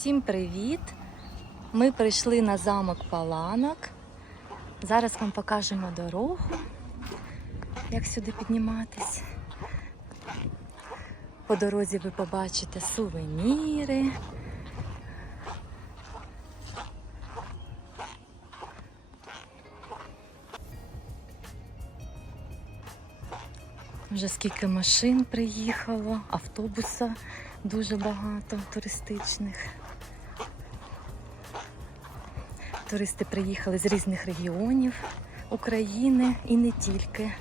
Всім привіт! Ми прийшли на замок Паланок. Зараз вам покажемо дорогу, як сюди підніматись. По дорозі ви побачите сувеніри. Вже скільки машин приїхало, автобуса дуже багато туристичних. Туристи приїхали з різних регіонів України і не тільки.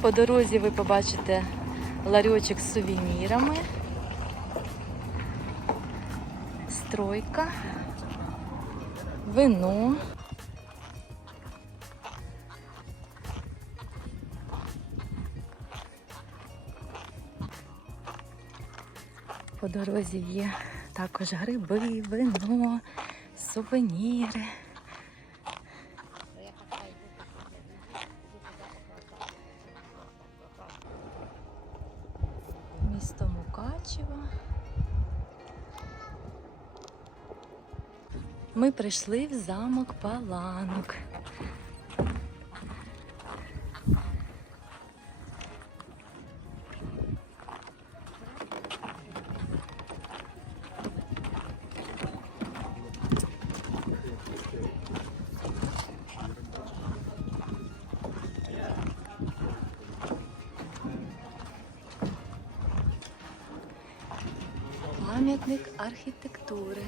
По дорозі ви побачите ларьочок з сувенірами, стройка, вино. По дорозі є також гриби, вино, сувеніри. Місто Мукачево. Ми прийшли в замок Паланок. Пам'ятник архітектури.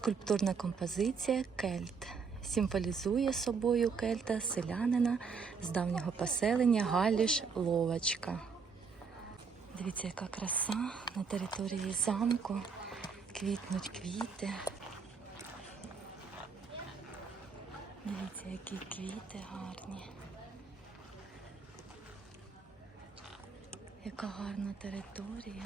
Скульптурна композиція Кельт символізує собою кельта селянина з давнього поселення Галіш Ловочка. Дивіться, яка краса на території замку. Квітнуть квіти. Дивіться, які квіти гарні. Яка гарна територія.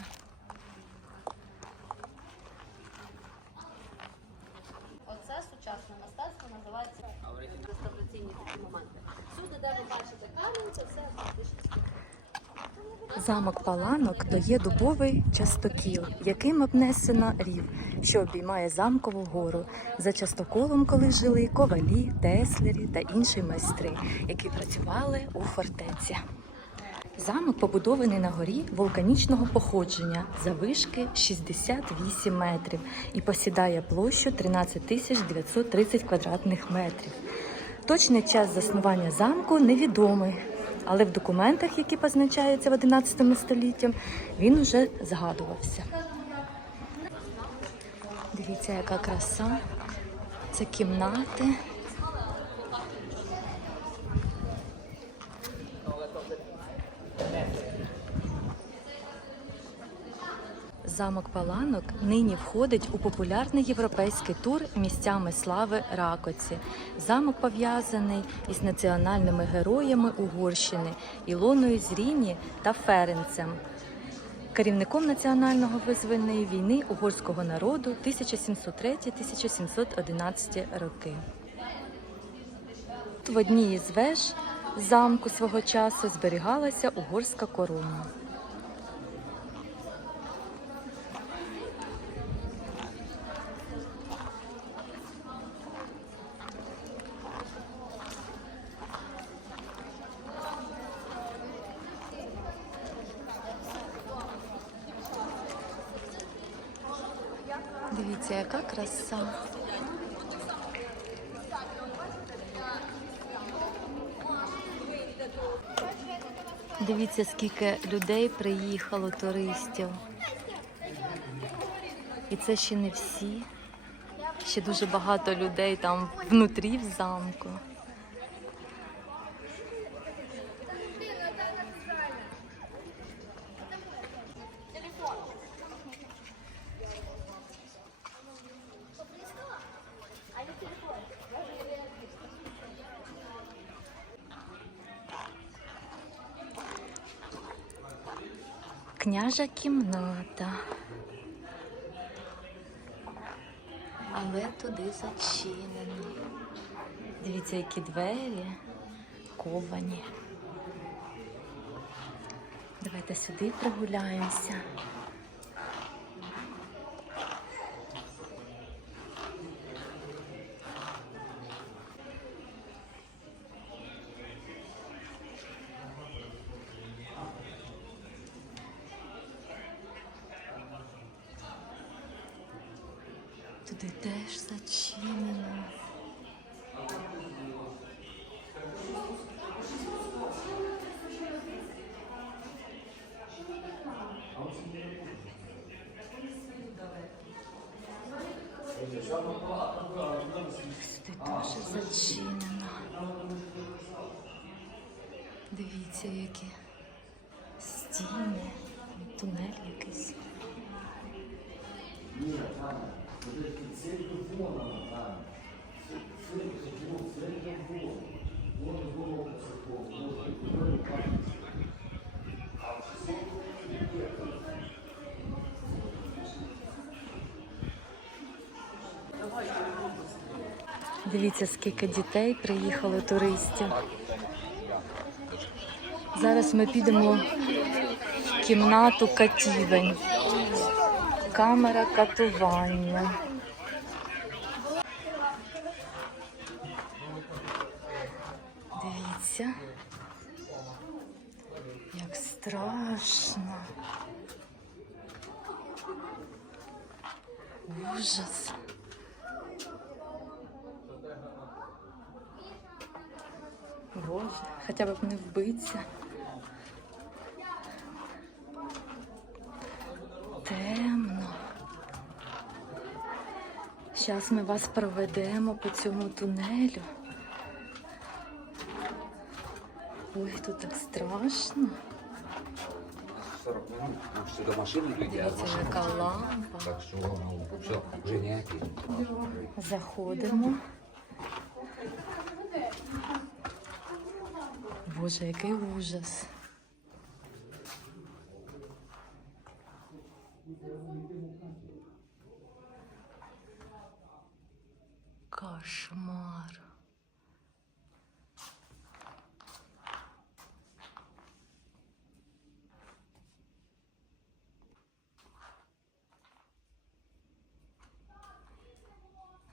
Замок Паланок то є дубовий частокіл, яким обнесено рів, що обіймає замкову гору. За частоколом колись жили ковалі, теслері та інші майстри, які працювали у фортеці. Замок побудований на горі вулканічного походження завишки 68 метрів і посідає площу 13 тисяч 930 квадратних метрів. Точний час заснування замку невідомий, але в документах, які позначаються в 11 столітті, він уже згадувався. Дивіться, яка краса. Це кімнати. Замок Паланок нині входить у популярний європейський тур місцями слави Ракоці. Замок пов'язаний із національними героями Угорщини Ілоною Зріні та Ференцем, керівником національного визвольної війни угорського народу 1703-1711 роки. В одній із веж замку свого часу зберігалася угорська корона. Дивіться, яка краса. Дивіться, скільки людей приїхало, туристів. І це ще не всі. Ще дуже багато людей там внутрі в замку. Княжа кімната. Але туди зачинено. Дивіться, які двері ковані. Давайте сюди прогуляємося. Туди теж зачинено. Сюди теж зачинено. Дивіться, які стіни, тунель якийсь. Дивіться, скільки дітей приїхало туристів. Зараз ми підемо в кімнату катівень. Камера катування. Дивіться, як страшно. Ужас. Боже, хоча б не вбиться. Темно. Зараз ми вас проведемо по цьому тунелю. Ой, тут так страшно. 40 минут. Ну, до машины люди, а Дивіться, яка лампа. Так что, ну, все, уже не один. Заходимо. Боже, який ужас. Кошмар.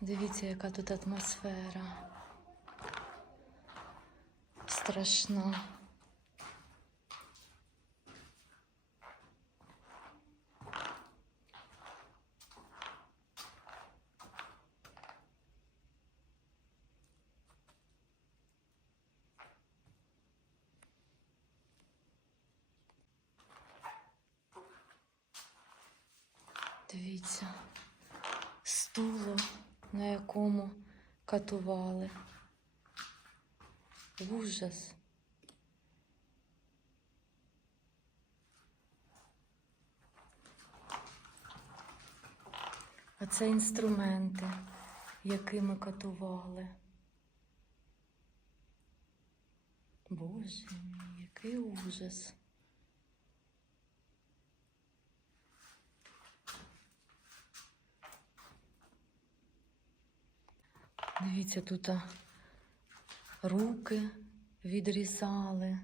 Дивіться, яка тут атмосфера. Страшна. Дивіться, стуло, на якому катували. Ужас. А це інструменти, якими катували. Боже мій, який ужас. Дивіться, тут руки відрізали,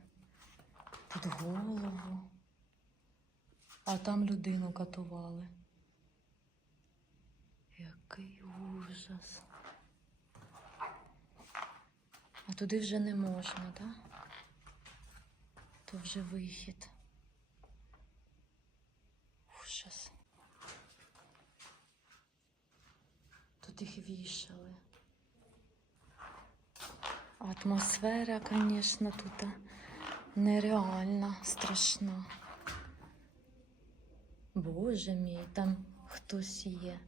тут голову, а там людину катували. Який ужас. А туди вже не можна, так? То вже вихід. Ужас. Тут їх вішали. Атмосфера, звісно, тут нереальна, страшна. Боже мій, там хтось є.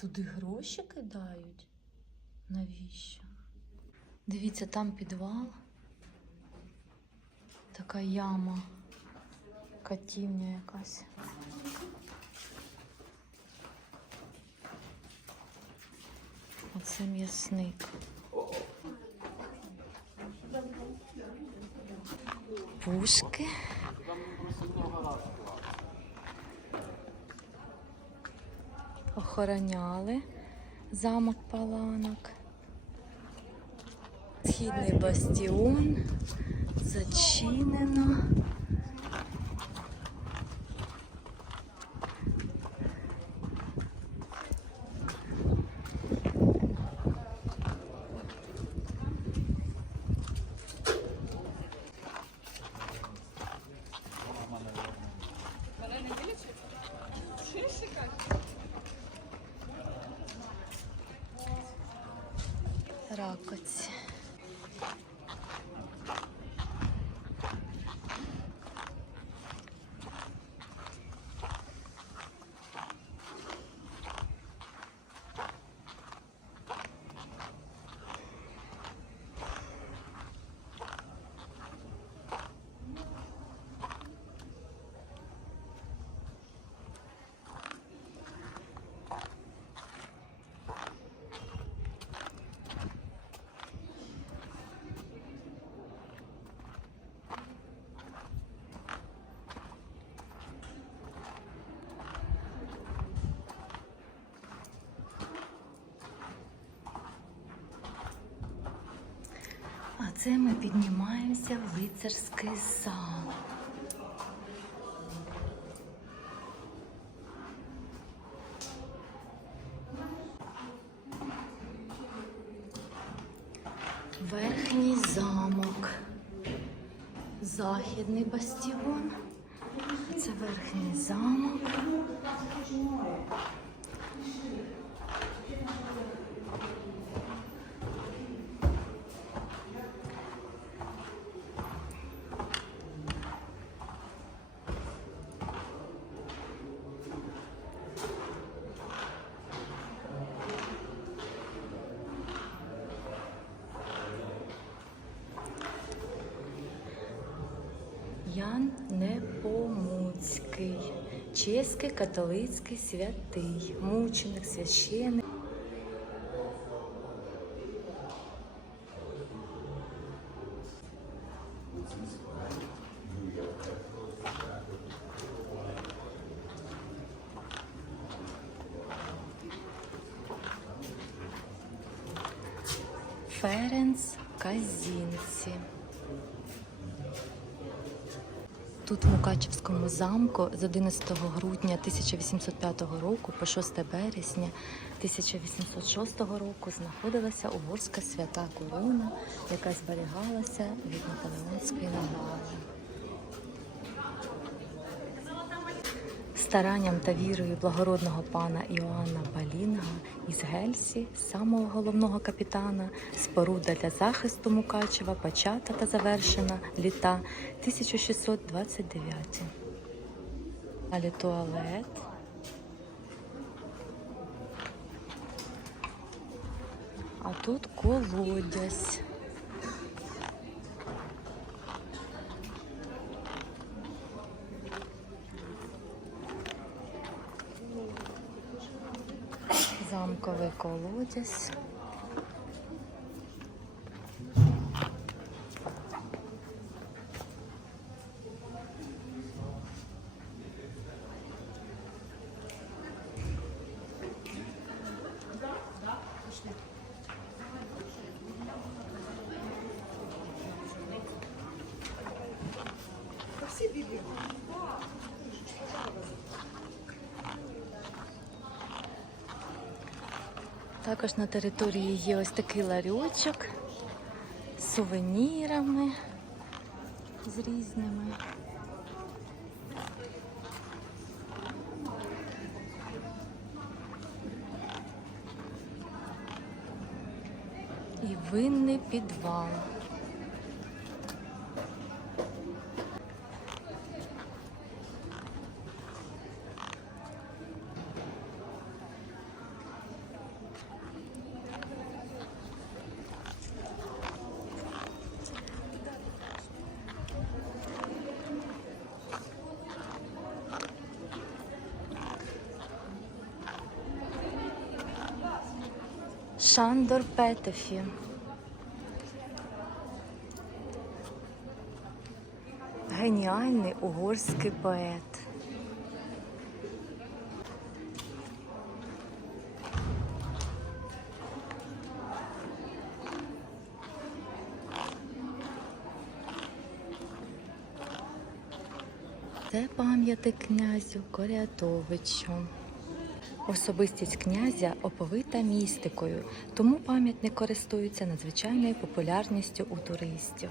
Туди гроші кидають? Навіщо? Дивіться, там підвал. Така яма. Катівня якась. Оце м'ясник. пушки. Охороняли замок Паланок. Східний бастіон. Зачинено. Ракоці. А це ми піднімаємося в лицарський зал. Верхній замок. Західний бастіон. Це верхній замок. Ян Непомуцький, чеський католицький святий, мученик, священик. Ференц Казінці. Тут в Мукачівському з 11 грудня 1805 року по 6 березня 1806 року знаходилася угорська свята корона, яка зберігалася від наполеонської навали. Старанням та вірою благородного пана Іоанна Балінга із Гельсі, самого головного капітана, споруда для захисту Мукачева почата та завершена літа 1629. Далі туалет. А тут колодязь. Замковий колодязь. Також на території є ось такий ларючок з сувенірами з різними. І винний підвал. Шандор Петефі. Геніальний угорський поет. Це пам'ятник князю Корятовичу. Особистість князя оповита містикою, тому пам'ятник користується надзвичайною популярністю у туристів.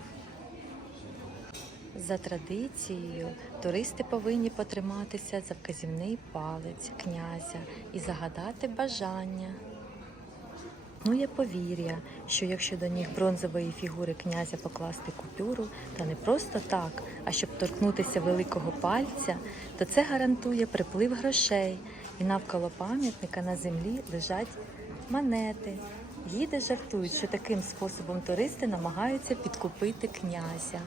За традицією, туристи повинні потриматися за вказівний палець князя і загадати бажання. Ну, є повір'я, що якщо до ніг бронзової фігури князя покласти купюру, та не просто так, а щоб торкнутися великого пальця, то це гарантує приплив грошей, і навколо пам'ятника на землі лежать монети. Гіди жартують, що таким способом туристи намагаються підкупити князя.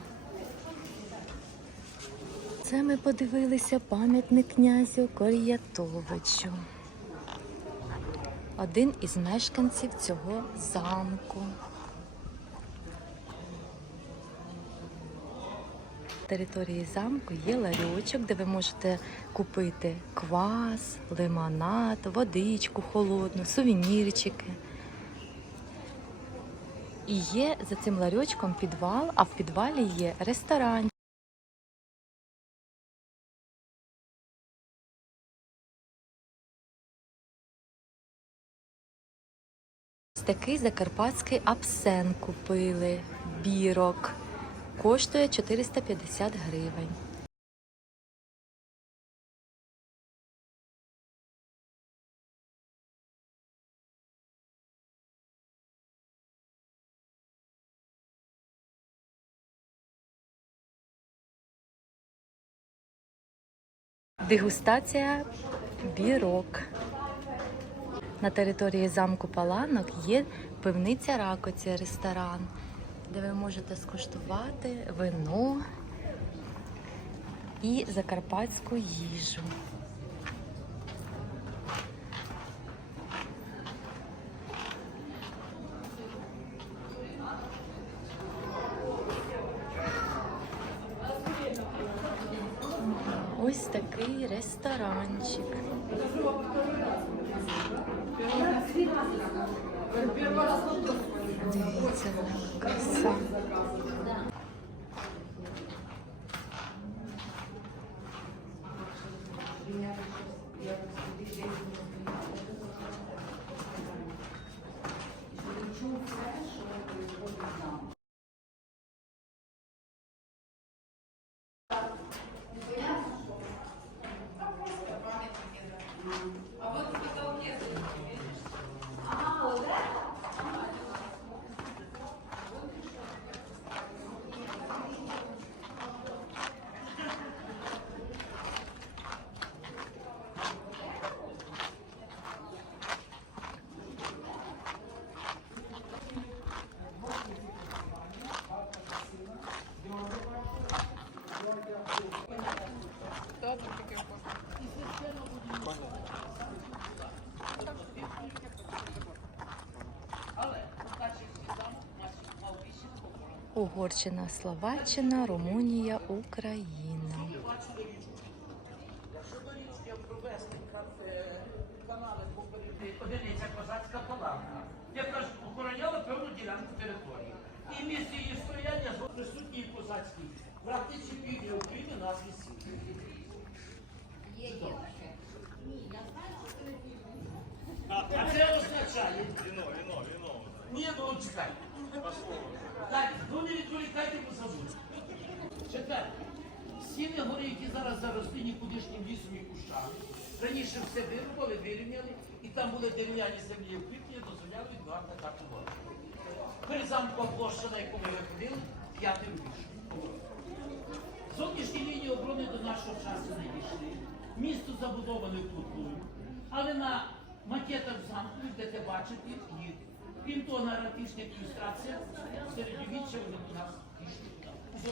Це ми подивилися пам'ятник князю Кор'ятовичу. Один із мешканців цього замку. На території замку є ларьочок, де ви можете купити квас, лимонад, водичку холодну, сувенірчики. І є за цим ларьочком підвал, а в підвалі є ресторан. Такий закарпатський апсен купили, бірок. Коштує 450 гривень. Дегустація бірок. На території замку Паланок є пивниця Ракоці ресторан, де ви можете скуштувати вино і закарпатську їжу. Ось такий ресторанчик. Дивіться, краса. Угорщина, Словаччина, Румунія, Україна. Одиниця козацька палатка, яка ж охороняла певну ділянку території. І місце її стояння з присутній козацькій практиці півдня України назві сіл. А це означає. Віно, віно, віно. Ні, ну чекай. Так, ну не відволікайте, бо забудь. Четверте. Стіни гори, які зараз заросли нікудишнім лісом і кущами. Раніше все вирубали, вирівняли, і там були дерев'яні землі укріплення, дозволяли відварти так воду. Перезамкова площа, на яку ми виходили, п'ятим більше. Зовнішні лінії оборони до нашого часу не дійшли. Місто забудоване куткою, але на макетах замку, ви будете бачити їх. Крім того, наратична ілюстрація середньовіччя вони у нас пішли